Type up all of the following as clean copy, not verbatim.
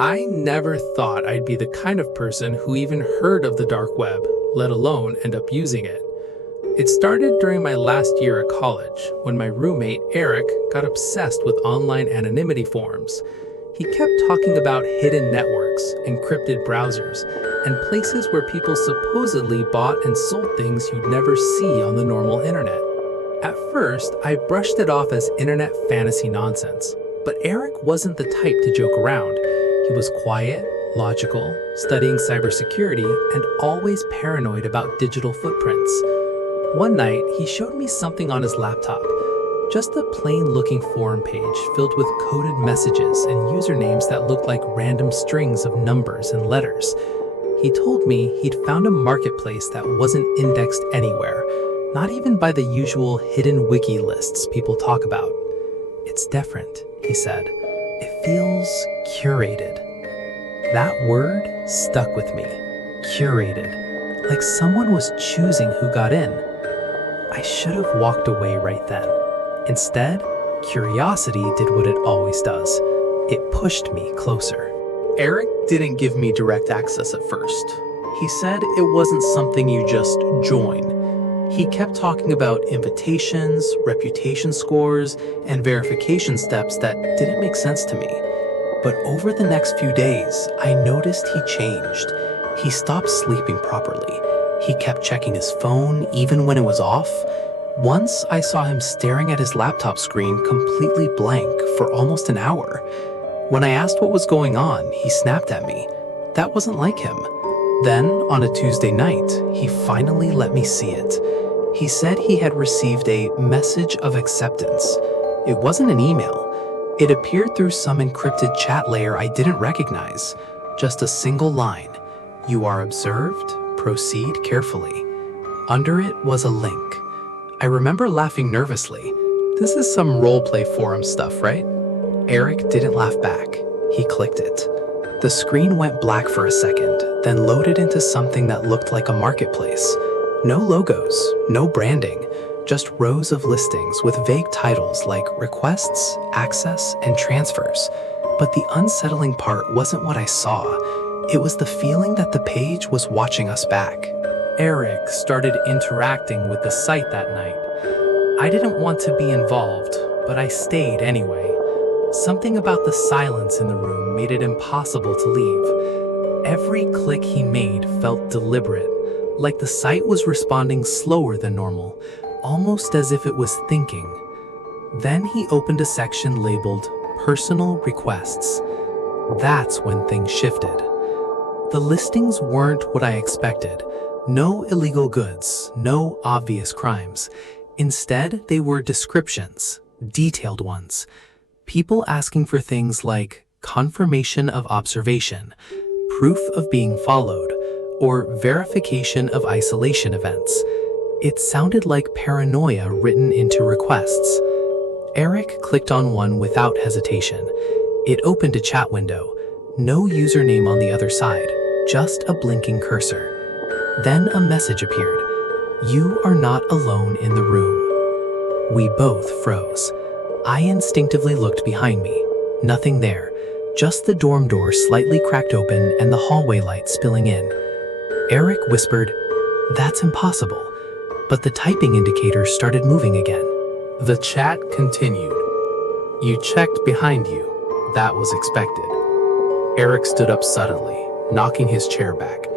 I never thought I'd be the kind of person who even heard of the dark web, let alone end up using it. It started during my last year at college, when my roommate, Eric, got obsessed with online anonymity forums. He kept talking about hidden networks, encrypted browsers, and places where people supposedly bought and sold things you'd never see on the normal internet. At first, I brushed it off as internet fantasy nonsense, but Eric wasn't the type to joke around. He was quiet, logical, studying cybersecurity, and always paranoid about digital footprints. One night, he showed me something on his laptop. Just a plain-looking forum page filled with coded messages and usernames that looked like random strings of numbers and letters. He told me he'd found a marketplace that wasn't indexed anywhere, not even by the usual hidden wiki lists people talk about. "It's different," he said. "It feels curated." That word stuck with me. Curated. Like someone was choosing who got in. I should have walked away right then. Instead, curiosity did what it always does. It pushed me closer. Eric didn't give me direct access at first. He said it wasn't something you just join. He kept talking about invitations, reputation scores, and verification steps that didn't make sense to me. But over the next few days, I noticed he changed. He stopped sleeping properly. He kept checking his phone even when it was off. Once I saw him staring at his laptop screen completely blank for almost an hour. When I asked what was going on, he snapped at me. That wasn't like him. Then, on a Tuesday night, he finally let me see it. He said he had received a message of acceptance. It wasn't an email. It appeared through some encrypted chat layer I didn't recognize. Just a single line. "You are observed. Proceed carefully." Under it was a link. I remember laughing nervously. This is some roleplay forum stuff, right? Eric didn't laugh back. He clicked it. The screen went black for a second, then loaded into something that looked like a marketplace. No logos, no branding, just rows of listings with vague titles like requests, access, and transfers. But the unsettling part wasn't what I saw. It was the feeling that the page was watching us back. Eric started interacting with the site that night. I didn't want to be involved, but I stayed anyway. Something about the silence in the room made it impossible to leave. Every click he made felt deliberate, like the site was responding slower than normal, almost as if it was thinking. Then he opened a section labeled Personal Requests. That's when things shifted. The listings weren't what I expected. No illegal goods, no obvious crimes. Instead, they were descriptions, detailed ones. People asking for things like confirmation of observation, proof of being followed, or verification of isolation events. It sounded like paranoia written into requests. Eric clicked on one without hesitation. It opened a chat window. No username on the other side, just a blinking cursor. Then a message appeared. "You are not alone in the room." We both froze. I instinctively looked behind me. Nothing there. Just the dorm door slightly cracked open and the hallway light spilling in. Eric whispered, "That's impossible." But the typing indicator started moving again. The chat continued. "You checked behind you. That was expected." Eric stood up suddenly, knocking his chair back.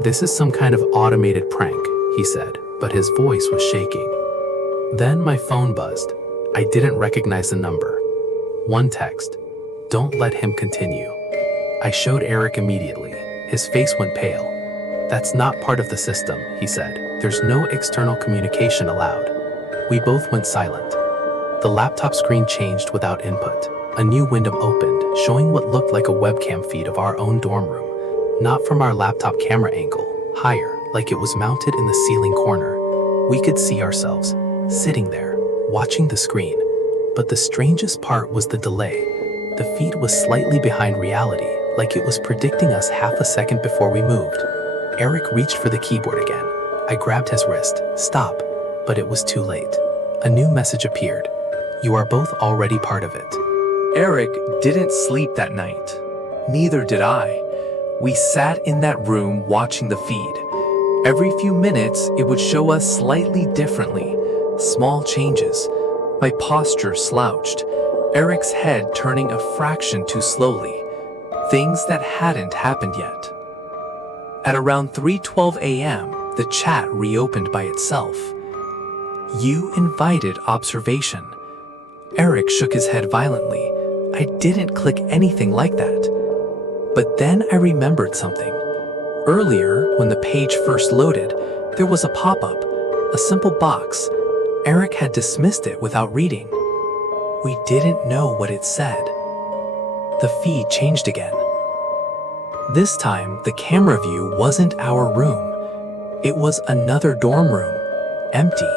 "This is some kind of automated prank," he said, but his voice was shaking. Then my phone buzzed. I didn't recognize the number. One text. "Don't let him continue." I showed Eric immediately. His face went pale. "That's not part of the system," he said. "There's no external communication allowed." We both went silent. The laptop screen changed without input. A new window opened, showing what looked like a webcam feed of our own dorm room. Not from our laptop camera angle, higher, like it was mounted in the ceiling corner. We could see ourselves, sitting there, watching the screen. But the strangest part was the delay. The feed was slightly behind reality, like it was predicting us half a second before we moved. Eric reached for the keyboard again. I grabbed his wrist. "Stop." But it was too late. A new message appeared. "You are both already part of it." Eric didn't sleep that night. Neither did I. We sat in that room watching the feed. Every few minutes, it would show us slightly differently, small changes. My posture slouched, Eric's head turning a fraction too slowly, things that hadn't happened yet. At around 3:12 a.m., the chat reopened by itself. You invited observation. Eric shook his head violently. I didn't click anything like that. But then I remembered something. Earlier, when the page first loaded, there was a pop-up, a simple box. Eric had dismissed it without reading. We didn't know what it said. The feed changed again. This time, the camera view wasn't our room. It was another dorm room, empty,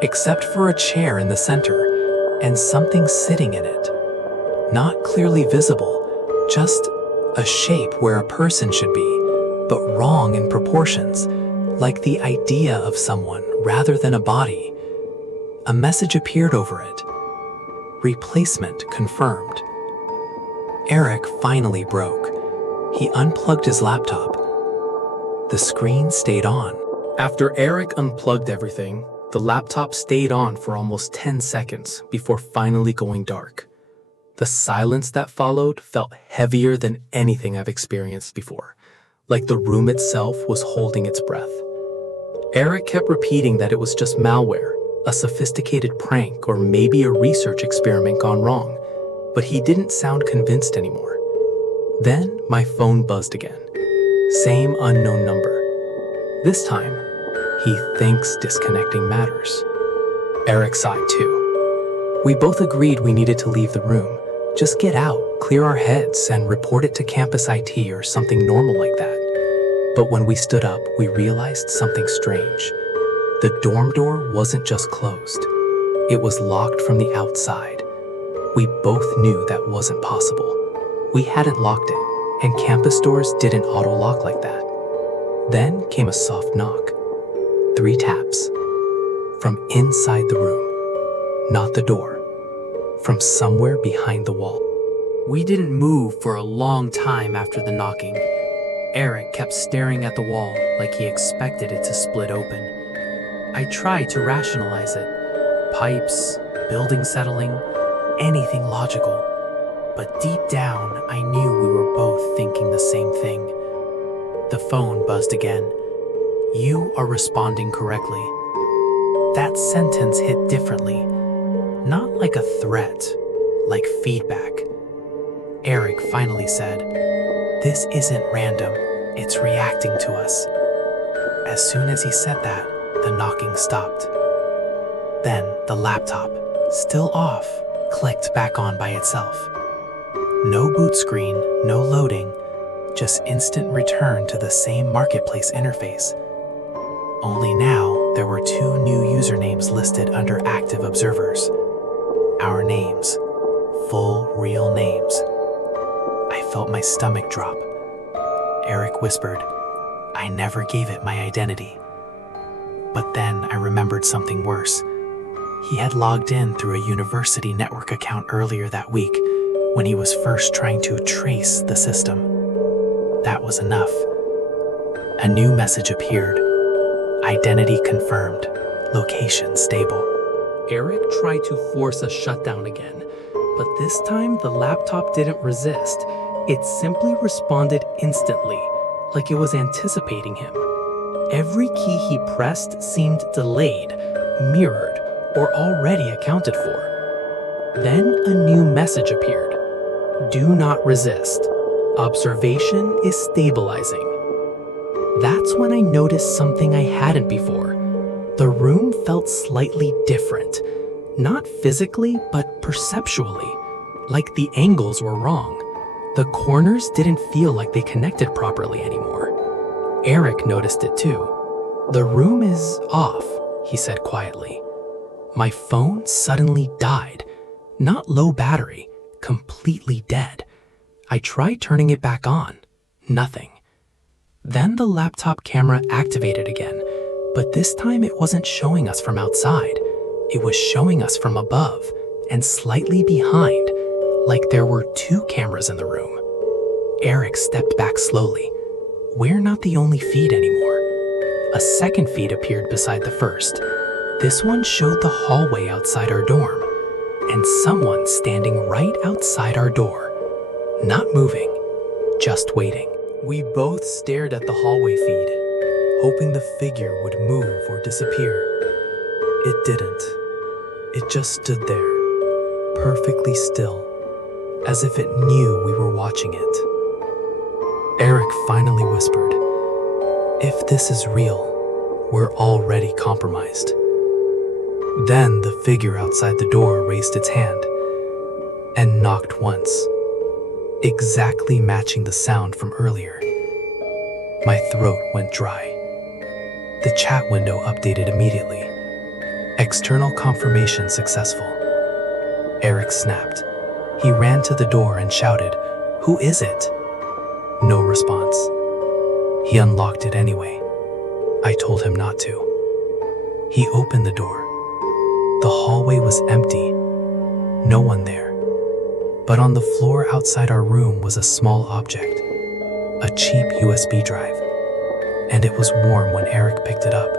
except for a chair in the center and something sitting in it. Not clearly visible, just a shape where a person should be, but wrong in proportions, like the idea of someone rather than a body. A message appeared over it. Replacement confirmed. Eric finally broke. He unplugged his laptop. The screen stayed on. After Eric unplugged everything, the laptop stayed on for almost 10 seconds before finally going dark. The silence that followed felt heavier than anything I've experienced before, like the room itself was holding its breath. Eric kept repeating that it was just malware, a sophisticated prank, or maybe a research experiment gone wrong, but he didn't sound convinced anymore. Then my phone buzzed again. Same unknown number. This time, he thinks disconnecting matters. Eric sighed too. We both agreed we needed to leave the room. Just get out, clear our heads, and report it to campus IT or something normal like that. But when we stood up, we realized something strange. The dorm door wasn't just closed. It was locked from the outside. We both knew that wasn't possible. We hadn't locked it, and campus doors didn't auto-lock like that. Then came a soft knock. 3 taps. From inside the room. Not the door. From somewhere behind the wall. We didn't move for a long time after the knocking. Eric kept staring at the wall like he expected it to split open. I tried to rationalize it. Pipes, building settling, anything logical. But deep down, I knew we were both thinking the same thing. The phone buzzed again. You are responding correctly. That sentence hit differently. Not like a threat, like feedback. Eric finally said, "This isn't random, it's reacting to us." As soon as he said that, the knocking stopped. Then the laptop, still off, clicked back on by itself. No boot screen, no loading, just instant return to the same marketplace interface. Only now, there were 2 new usernames listed under active observers. Our names, full real names. I felt my stomach drop. Eric whispered, "I never gave it my identity." But then I remembered something worse. He had logged in through a university network account earlier that week when he was first trying to trace the system. That was enough. A new message appeared. Identity confirmed. Location stable. Eric tried to force a shutdown again, but this time the laptop didn't resist. It simply responded instantly, like it was anticipating him. Every key he pressed seemed delayed, mirrored, or already accounted for. Then a new message appeared. Do not resist. Observation is stabilizing. That's when I noticed something I hadn't before. The room felt slightly different. Not physically, but perceptually. Like the angles were wrong. The corners didn't feel like they connected properly anymore. Eric noticed it too. The room is off, he said quietly. My phone suddenly died. Not low battery, completely dead. I tried turning it back on. Nothing. Then the laptop camera activated again, but this time it wasn't showing us from outside. It was showing us from above and slightly behind, like there were 2 cameras in the room. Eric stepped back slowly. We're not the only feed anymore. A second feed appeared beside the first. This one showed the hallway outside our dorm, and someone standing right outside our door. Not moving, just waiting. We both stared at the hallway feed, hoping the figure would move or disappear. It didn't. It just stood there, perfectly still, as if it knew we were watching it. Eric finally whispered, "If this is real, we're already compromised." Then the figure outside the door raised its hand and knocked once, exactly matching the sound from earlier. My throat went dry. The chat window updated immediately. External confirmation successful. Eric snapped. He ran to the door and shouted, "Who is it?" No response. He unlocked it anyway. I told him not to. He opened the door. The hallway was empty. No one there. But on the floor outside our room was a small object, a cheap USB drive, and it was warm when Eric picked it up.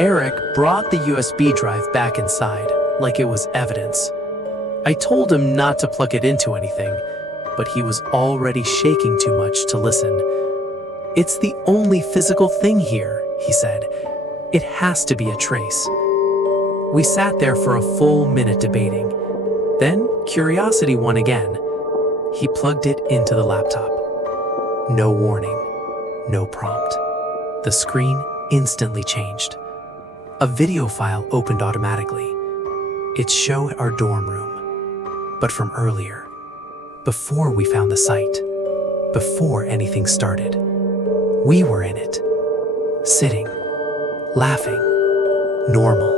Eric brought the USB drive back inside, like it was evidence. I told him not to plug it into anything, but he was already shaking too much to listen. "It's the only physical thing here," he said. "It has to be a trace." We sat there for a full minute debating. Then curiosity won again. He plugged it into the laptop. No warning, no prompt. The screen instantly changed. A video file opened automatically. It showed our dorm room, but from earlier, before we found the site, before anything started. We were in it, sitting, laughing, normal.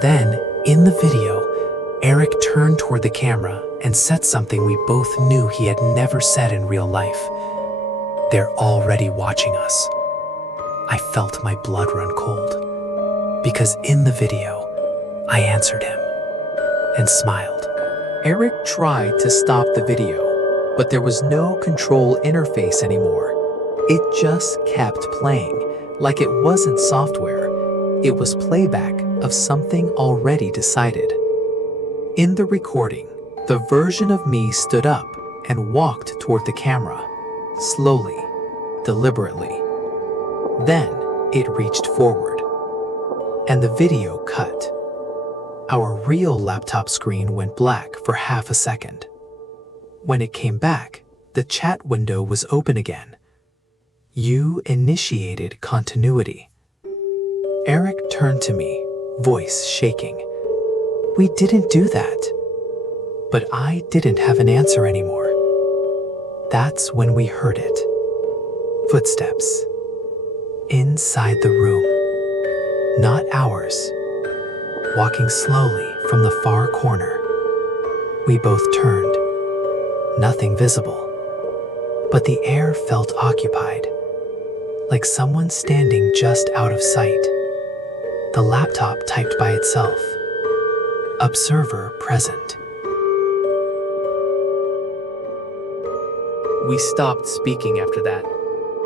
Then, in the video, Eric turned toward the camera and said something we both knew he had never said in real life. "They're already watching us." I felt my blood run cold, because in the video, I answered him and smiled. Eric tried to stop the video, but there was no control interface anymore. It just kept playing, like it wasn't software. It was playback of something already decided. In the recording, the version of me stood up and walked toward the camera, slowly, deliberately. Then it reached forward, and the video cut. Our real laptop screen went black for half a second. When it came back, the chat window was open again. "You initiated continuity." Eric turned to me, voice shaking. "We didn't do that." But I didn't have an answer anymore. That's when we heard it. Footsteps. Inside the room. Not ours. Walking slowly from the far corner. We both turned. Nothing visible. But the air felt occupied, like someone standing just out of sight. The laptop typed by itself. Observer present. We stopped speaking after that.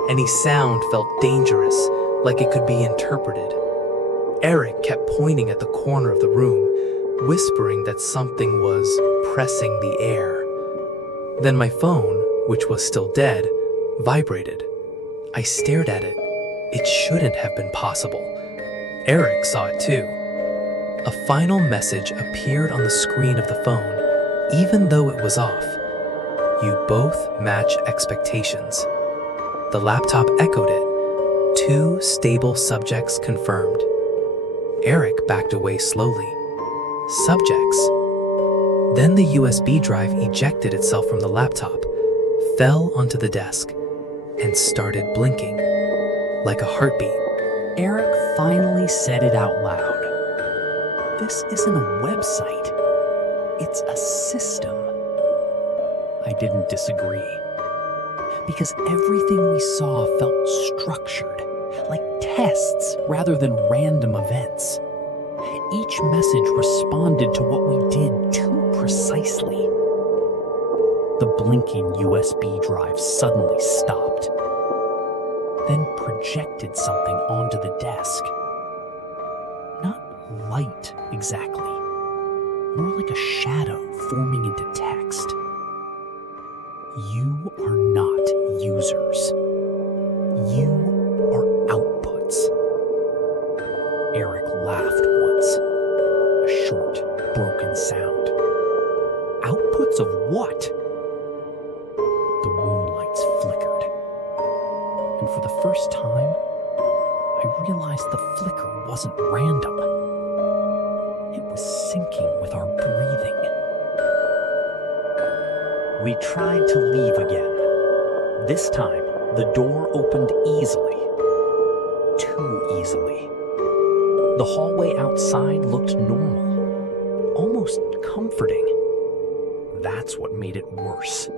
Any sound felt dangerous, like it could be interpreted. Eric kept pointing at the corner of the room, whispering that something was pressing the air. Then my phone, which was still dead, vibrated. I stared at it. It shouldn't have been possible. Eric saw it too. A final message appeared on the screen of the phone, even though it was off. "You both match expectations." The laptop echoed it. 2 stable subjects confirmed. Eric backed away slowly. Subjects. Then the USB drive ejected itself from the laptop, fell onto the desk, and started blinking, like a heartbeat. Eric finally said it out loud. "This isn't a website. It's a system." I didn't disagree, because everything we saw felt structured, like tests rather than random events. Each message responded to what we did too precisely. The blinking USB drive suddenly stopped, then projected something onto the desk. Not light exactly, more like a shadow forming into text. You are not users. You are outputs. Eric laughed once, a short, broken sound. Outputs of what? The room lights flickered, and for the first time, I realized the flicker wasn't random. It was syncing with our breathing. We tried to leave again. This time, the door opened easily. Too easily. The hallway outside looked normal, almost comforting. That's what made it worse.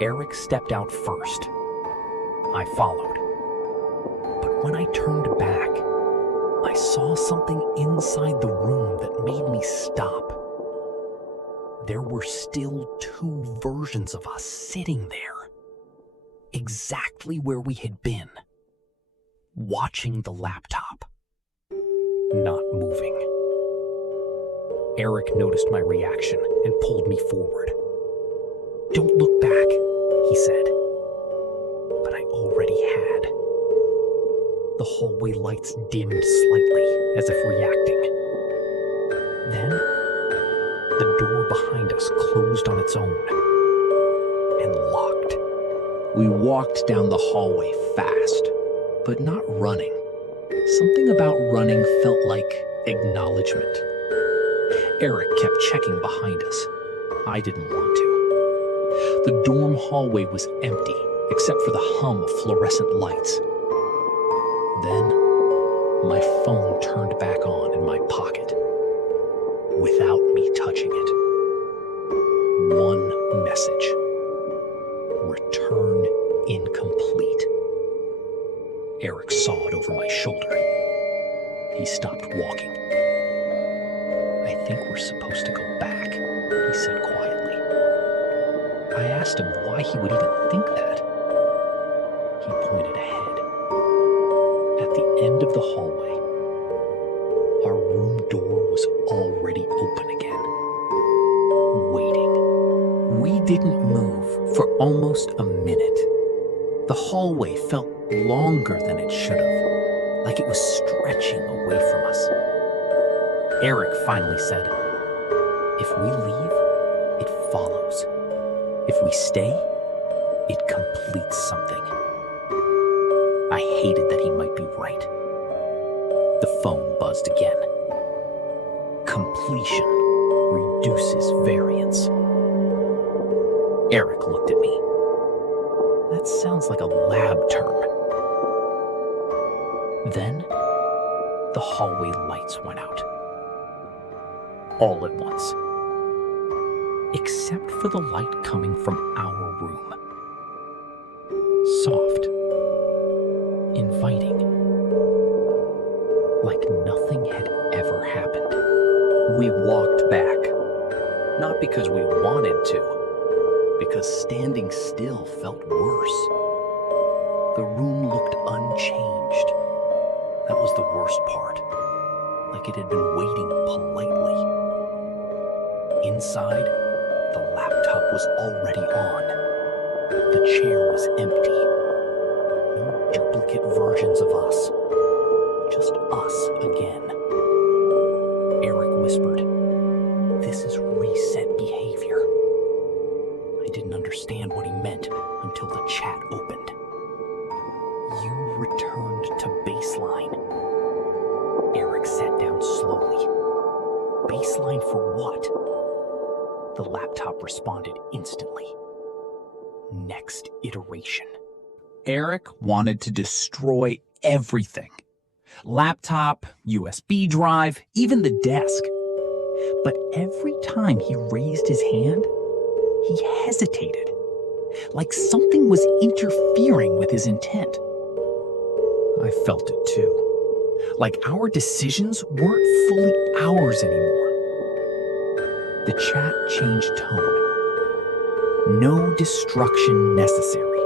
Eric stepped out first. I followed. But when I turned back, I saw something inside the room that made me stop. There were still two versions of us sitting there, exactly where we had been, watching the laptop, not moving. Eric noticed my reaction and pulled me forward. "Don't look back," he said. But I already had. The hallway lights dimmed slightly, as if reacting. Then, the door behind us closed on its own and locked. We walked down the hallway fast, but not running. Something about running felt like acknowledgement. Eric kept checking behind us. I didn't want to. The dorm hallway was empty, except for the hum of fluorescent lights. Then, my phone turned back on in my pocket, without me touching it. One message. Return incomplete. Eric saw it over my shoulder. He stopped walking. "I think we're supposed to go back," he said quietly. I asked him why he would even think that. He pointed ahead. At the end of the hallway, our room door was already open again, waiting. We didn't move for almost a minute. The hallway felt longer than it should have, like it was stretching away from us. Eric finally said, "If we leave, it follows. If we stay, it completes something." I hated that he might be right. The phone buzzed again. Completion reduces variance. Eric looked at me. That sounds like a lab term. Then, the hallway lights went out. All at once. Except for the light coming from our room. Soft. Inviting. Like nothing had ever happened. We walked back. Not because we wanted to, because standing still felt worse. The room looked unchanged. That was the worst part. Like it had been waiting politely. Inside, the laptop was already on. The chair was empty. No duplicate versions of us. Just us again. Eric whispered, "This is reset behavior." I didn't understand what he meant until the chat opened. "You returned to baseline." Eric sat down slowly. "Baseline for what?" The laptop responded instantly. "Next iteration." Eric wanted to destroy everything. Laptop, USB drive, even the desk. But every time he raised his hand, he hesitated, like something was interfering with his intent. I felt it too, like our decisions weren't fully ours anymore. The chat changed tone. No destruction necessary.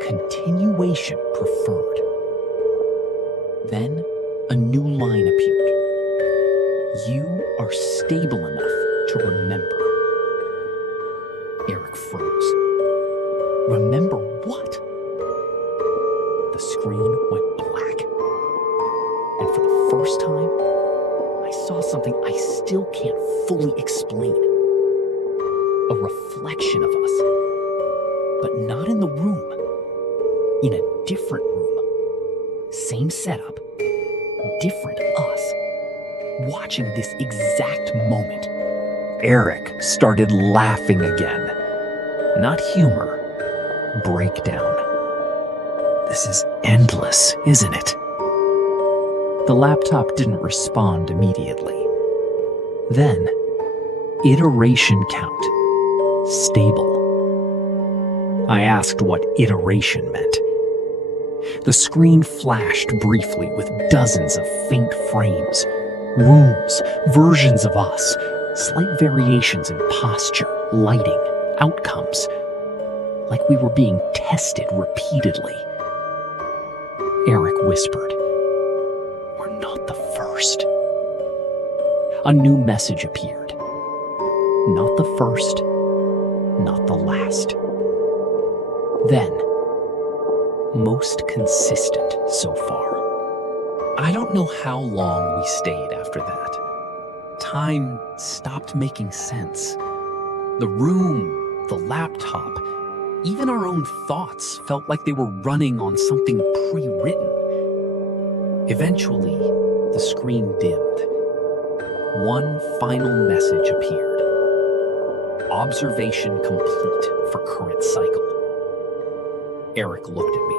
Continuation preferred. Then a new line appeared. You are stable enough to remember. Eric froze. Remember what? The screen went black. And for the first time, I saw something I still can't fully explain. A reflection of us. But not in the room. In a different room. Same setup. Different us. Watching this exact moment. Eric started laughing again. Not humor. Breakdown. This is endless, isn't it? The laptop didn't respond immediately. Then, iteration count. Stable. I asked what iteration meant. The screen flashed briefly with dozens of faint frames, rooms, versions of us, slight variations in posture, lighting, outcomes, like we were being tested repeatedly. Eric whispered, "We're not the first." A new message appeared. Not the first, not the last. Then, most consistent so far. I don't know how long we stayed after that. Time stopped making sense. The room, the laptop, even our own thoughts felt like they were running on something pre-written. Eventually, the screen dimmed. One final message appeared. Observation complete for current cycle. Eric looked at me.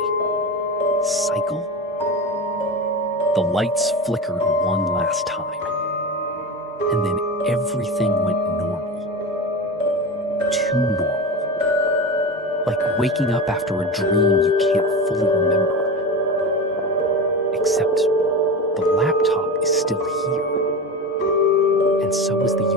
Cycle? The lights flickered one last time. And then everything went normal. Too normal. Like waking up after a dream you can't fully remember. Except the laptop is still here. And so is the